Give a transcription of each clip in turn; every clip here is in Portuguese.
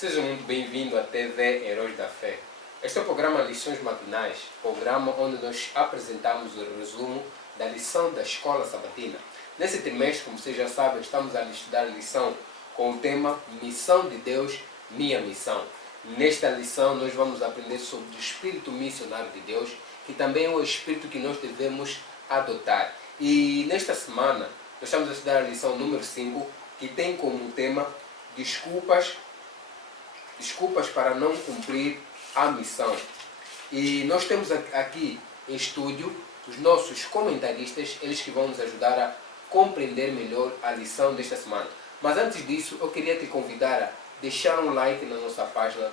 Seja muito bem-vindo à TV Heróis da Fé. Este é o programa Lições Matinais, programa onde nós apresentamos o resumo da lição da Escola Sabatina. Nesse trimestre, como vocês já sabem, estamos a estudar a lição com o tema Missão de Deus, Minha Missão. Nesta lição nós vamos aprender sobre o espírito missionário de Deus, que também é o espírito que nós devemos adotar. E nesta semana nós estamos a estudar a lição número 5, que tem como tema desculpas para não cumprir a missão. E nós temos aqui em estúdio os nossos comentaristas, eles que vão nos ajudar a compreender melhor a lição desta semana. Mas antes disso, eu queria te convidar a deixar um like na nossa página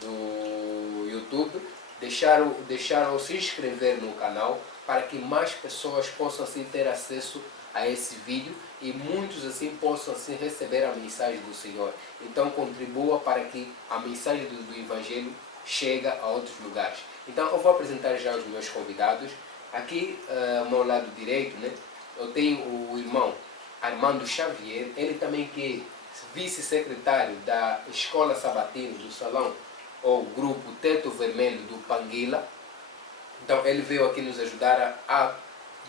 do YouTube, deixar ou se inscrever no canal, para que mais pessoas possam assim ter acesso a esse vídeo e muitos assim possam assim receber a mensagem do Senhor. Então contribua para que a mensagem do Evangelho chegue a outros lugares. Então eu vou apresentar já os meus convidados. Aqui ao meu lado direito, né, eu tenho o irmão Armando Xavier, ele também que é vice-secretário da Escola Sabatina do Salão ou Grupo Teto Vermelho do Panguila. Então ele veio aqui nos ajudar a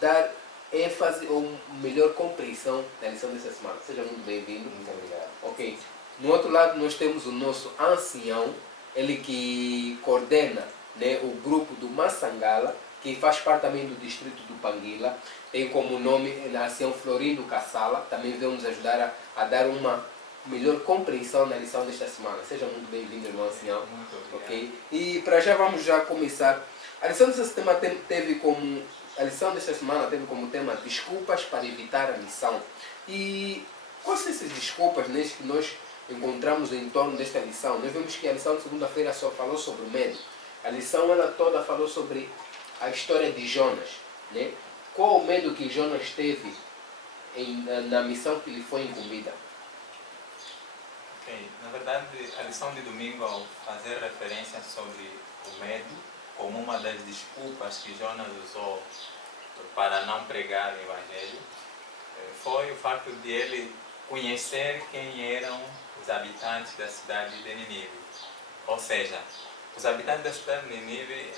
dar ênfase ou melhor compreensão da lição dessa semana. Seja muito bem-vindo. Muito obrigado. Ok. No outro lado nós temos o nosso ancião, ele que coordena, né, o grupo do Massangala, que faz parte também do distrito do Panguila. Tem como nome ancião Florindo Cassala, também veio nos ajudar a dar uma melhor compreensão na lição desta semana. Seja muito bem-vindo, irmão ancião. Muito obrigado. Ok. E para já vamos já começar. A lição desta semana teve como tema desculpas para evitar a missão. E quais são essas desculpas, né, que nós encontramos em torno desta lição? Nós vemos que a lição de segunda-feira só falou sobre o medo. A lição ela toda falou sobre a história de Jonas, né? Qual o medo que Jonas teve na missão que lhe foi incumbida? Ok, na verdade a lição de domingo, ao fazer referência sobre o medo como uma das desculpas que Jonas usou para não pregar o Evangelho, foi o facto de ele conhecer quem eram os habitantes da cidade de Nínive. Ou seja, os habitantes da cidade de Nínive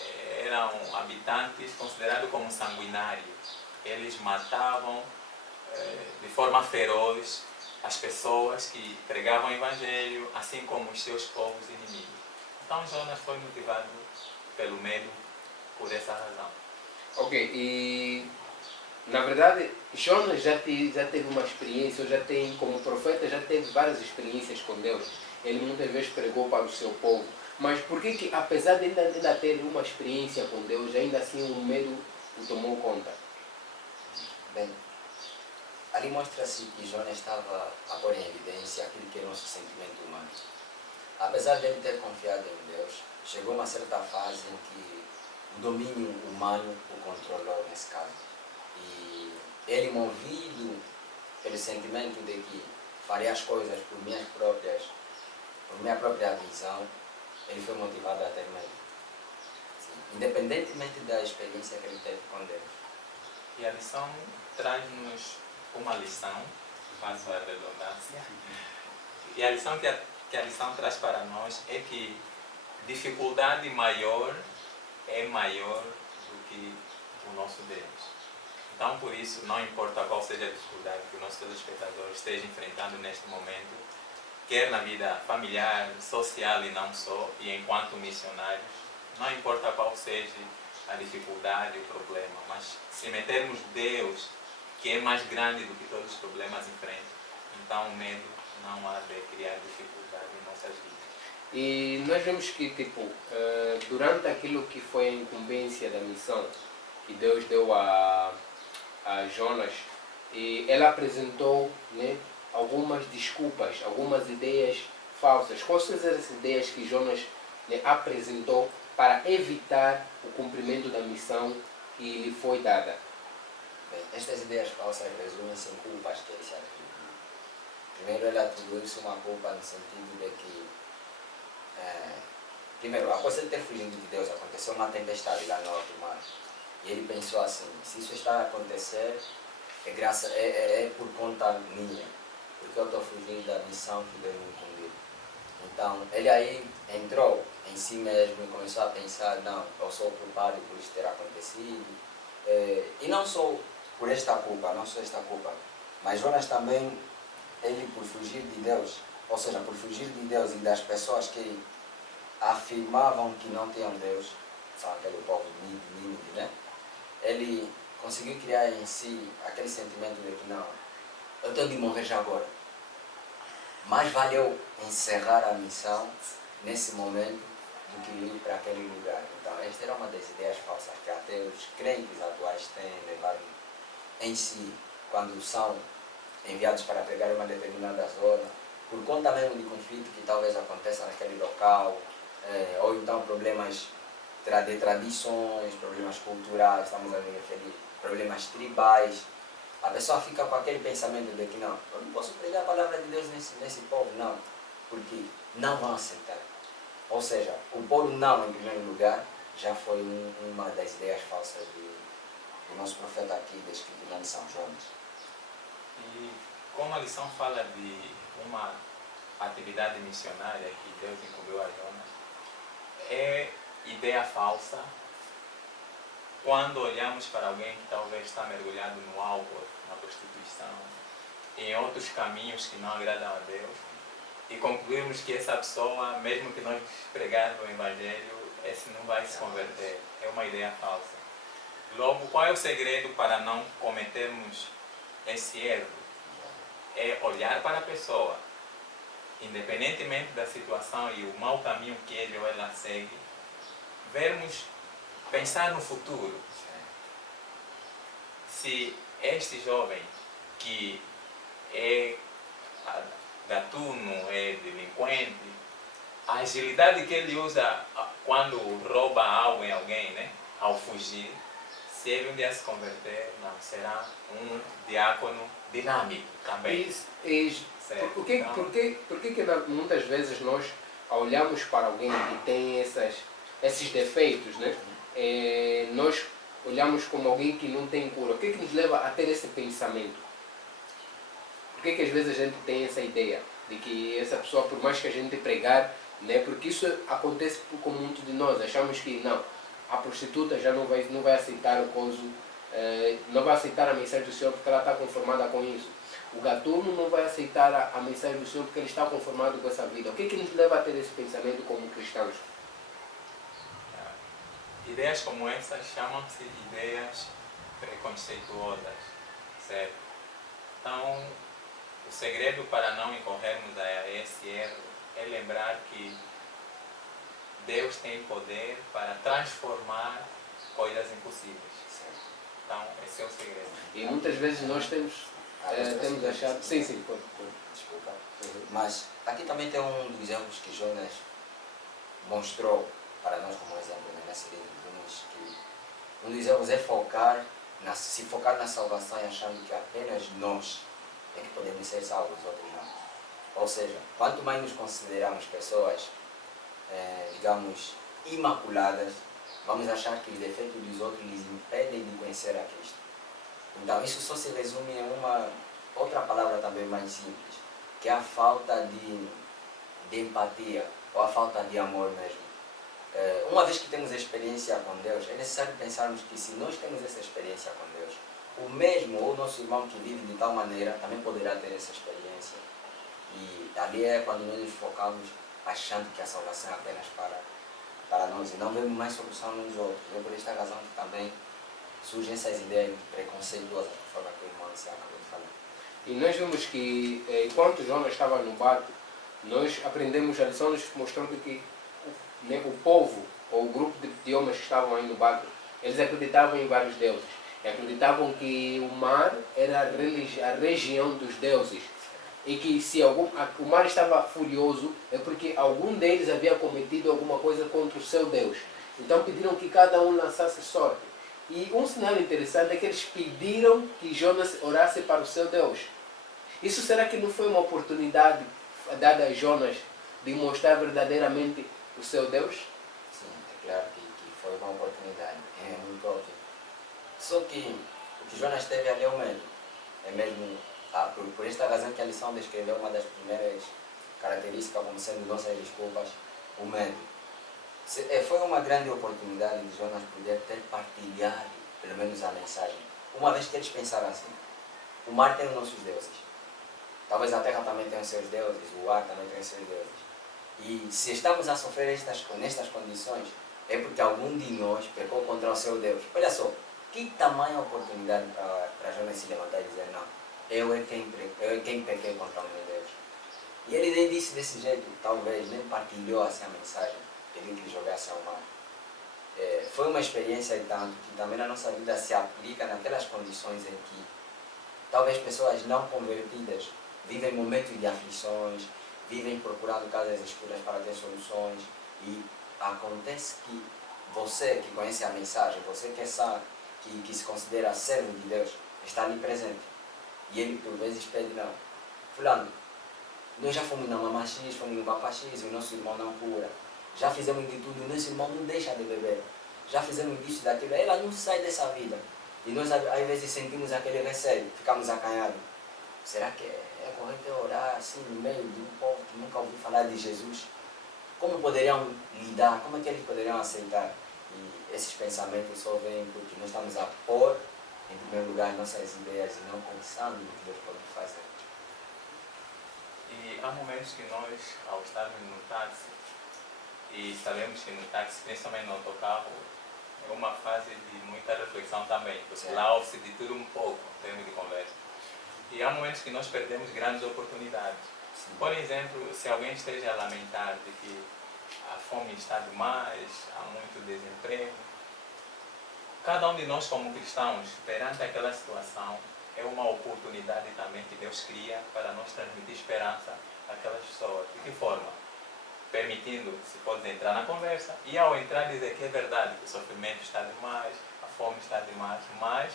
eram habitantes considerados como sanguinários. Eles matavam de forma feroz as pessoas que pregavam o Evangelho, assim como os seus povos inimigos. Então Jonas foi motivado pelo medo por essa razão. Ok, e na verdade Jonas já teve uma experiência, ou já tem, como profeta, já teve várias experiências com Deus. Ele muitas vezes pregou para o seu povo. Mas por que apesar de ainda ter uma experiência com Deus, ainda assim o medo o tomou conta? Bem, ali mostra-se que Jonas estava a pôr em evidência aquilo que é o nosso sentimento humano. Apesar de ele ter confiado em Deus, chegou uma certa fase em que o domínio humano o controlou nesse caso. E ele, movido pelo sentimento de que faria as coisas por minha própria visão, ele foi motivado a ter medo. Independentemente da experiência que ele teve com Deus. E a lição traz-nos uma lição, faço a redundância, e a lição que a lição traz para nós é que dificuldade maior é maior do que o nosso Deus. Então, por isso, não importa qual seja a dificuldade que o nosso telespectador esteja enfrentando neste momento, quer na vida familiar, social e não só, e enquanto missionários, não importa qual seja a dificuldade, o problema, mas se metermos Deus, que é mais grande do que todos os problemas em frente, então o medo não há de criar dificuldade em nossas vidas. E nós vemos que, durante aquilo que foi a incumbência da missão que Deus deu a Jonas, e ele apresentou, né, algumas desculpas, algumas ideias falsas. Quais são essas ideias que Jonas, né, apresentou para evitar o cumprimento da missão que lhe foi dada? Bem, estas ideias falsas resumem-se em culpas que ele se atribuiu. Primeiro, ele atribuiu-se uma culpa no sentido de que, primeiro, após ele ter fugido de Deus, aconteceu uma tempestade lá no alto mar. E ele pensou assim: se isso está a acontecer, é por conta minha, porque eu estou fugindo da missão que Deus me incumbiu. Então, ele aí entrou em si mesmo e começou a pensar, não, eu sou culpado por isso ter acontecido. E não só por esta culpa, não só esta culpa, mas Jonas também, ele por fugir de Deus, ou seja, por fugir de Deus e das pessoas que afirmavam que não tinham Deus, são aquele povo de Nínive, né? Ele conseguiu criar em si aquele sentimento de que não, eu tenho de morrer já agora. Mais valeu encerrar a missão nesse momento do que ir para aquele lugar. Então, esta era uma das ideias falsas que até os crentes atuais têm levado em si, quando são enviados para pregar uma determinada zona, por conta mesmo de conflito que talvez aconteça naquele local, ou então problemas de tradições, problemas culturais, estamos a me referir, problemas tribais. A pessoa fica com aquele pensamento de que não, eu não posso pregar a palavra de Deus nesse povo, não, porque não vão aceitar. Ou seja, o polo não em primeiro lugar já foi uma das ideias falsas do nosso profeta aqui, descrito lá em São Jonas. E como a lição fala de uma atividade missionária que Deus incumbiu a Jonas, é ideia falsa quando olhamos para alguém que talvez está mergulhado no álcool, na prostituição, em outros caminhos que não agradam a Deus, e concluirmos que essa pessoa, mesmo que nós pregarmos o Evangelho, esse não vai se converter. É uma ideia falsa. Logo, qual é o segredo para não cometermos esse erro? É olhar para a pessoa, independentemente da situação e o mau caminho que ele ou ela segue, vermos, pensar no futuro. Se este jovem que é gatuno, é delinquente, a agilidade que ele usa quando rouba algo em alguém, né, ao fugir, se ele um dia se converter, não, será um diácono dinâmico também. Por que muitas vezes nós olhamos para alguém que tem esses defeitos, né? Nós olhamos como alguém que não tem cura? O que nos leva a ter esse pensamento? Por que às vezes a gente tem essa ideia de que essa pessoa, por mais que a gente pregar, né? Porque isso acontece com muitos de nós, achamos que não, a prostituta já não vai aceitar o coso, não vai aceitar a mensagem do Senhor porque ela está conformada com isso. O gatuno não vai aceitar a mensagem do Senhor porque ele está conformado com essa vida. O que nos leva a ter esse pensamento como cristãos? Ideias como essas chamam-se ideias preconceituosas, certo? Então, o segredo para não incorrermos a esse erro é lembrar que Deus tem poder para transformar coisas impossíveis. Então, esse é o segredo. E muitas vezes nós temos achado... Sim, pode. Desculpa. Mas aqui também tem um dos erros que Jonas mostrou para nós como exemplo, né, na série de Jonas, que um dos erros é se focar na salvação e achando que apenas nós é que podemos ser salvos, os outros não. Ou seja, quanto mais nos consideramos pessoas, digamos, imaculadas, vamos achar que os defeitos dos outros lhes impedem de conhecer a Cristo. Então, isso só se resume em uma outra palavra também mais simples, que é a falta de empatia, ou a falta de amor mesmo. Uma vez que temos a experiência com Deus, é necessário pensarmos que se nós temos essa experiência com Deus, o mesmo ou nosso irmão que vive de tal maneira também poderá ter essa experiência. E ali é quando nós nos focamos achando que a salvação é apenas para nós e não vemos mais solução nos outros. É por esta razão que também surgem essas ideias preconceituosas, conforme que o irmão acabou de falar. E nós vimos que, enquanto Jonas estava no barco, nós aprendemos a lição, nos mostrando que o povo, ou o grupo de homens que estavam aí no barco, eles acreditavam em vários deuses. E acreditavam que o mar era a região dos deuses. E que se o mar estava furioso, é porque algum deles havia cometido alguma coisa contra o seu Deus. Então pediram que cada um lançasse sorte. E um sinal interessante é que eles pediram que Jonas orasse para o seu Deus. Isso será que não foi uma oportunidade dada a Jonas de mostrar verdadeiramente o seu Deus? Sim, é claro que foi uma oportunidade, é muito óbvio. Só que o que Jonas teve ali é o mesmo. É mesmo por esta razão que a lição descreveu uma das primeiras característica como sendo nossas desculpas, o medo. Foi uma grande oportunidade de Jonas poder ter partilhado, pelo menos, a mensagem. Uma vez que eles pensaram assim, o mar tem os nossos deuses. Talvez a terra também tenha os seus deuses, o ar também tem os seus deuses. E se estamos a sofrer nestas condições, é porque algum de nós pecou contra o seu Deus. Olha só, que tamanha oportunidade para Jonas se levantar e dizer, não, eu é quem pequei contra o meu Deus. E ele nem disse desse jeito, talvez, nem partilhou assim a mensagem, pediu que jogasse ao mar. Foi uma experiência e tanto que também na nossa vida se aplica naquelas condições em que talvez pessoas não convertidas vivem momentos de aflições, vivem procurando casas escuras para ter soluções, e acontece que você que conhece a mensagem, você que se considera servo de Deus, está ali presente. E ele por vezes pede, não, fulano, nós já fomos na mamãe X, fomos no papá X, o nosso irmão não cura. Já fizemos de tudo, o nosso irmão não deixa de beber. Já fizemos disso, daquilo, ela não sai dessa vida. E nós às vezes sentimos aquele receio, ficamos acanhados. Será que é correto orar assim no meio de um povo que nunca ouviu falar de Jesus? Como poderiam lidar? Como é que eles poderiam aceitar? E esses pensamentos só vêm porque nós estamos a pôr, em primeiro lugar, nossas ideias e não pensando no que Deus pode fazer. E há momentos que nós, ao estarmos no táxi, e sabemos que no táxi, principalmente no autocarro, é uma fase de muita reflexão também, porque lá ouve-se de tudo um pouco, em termos de conversa. E há momentos que nós perdemos grandes oportunidades. Sim. Por exemplo, se alguém esteja a lamentar de que a fome está demais, há muito desemprego, cada um de nós como cristãos, perante aquela situação, é uma oportunidade também que Deus cria para nós transmitir esperança àquelas pessoas. De que forma? Permitindo, se pode entrar na conversa, e ao entrar dizer que é verdade, que o sofrimento está demais, a fome está demais, mas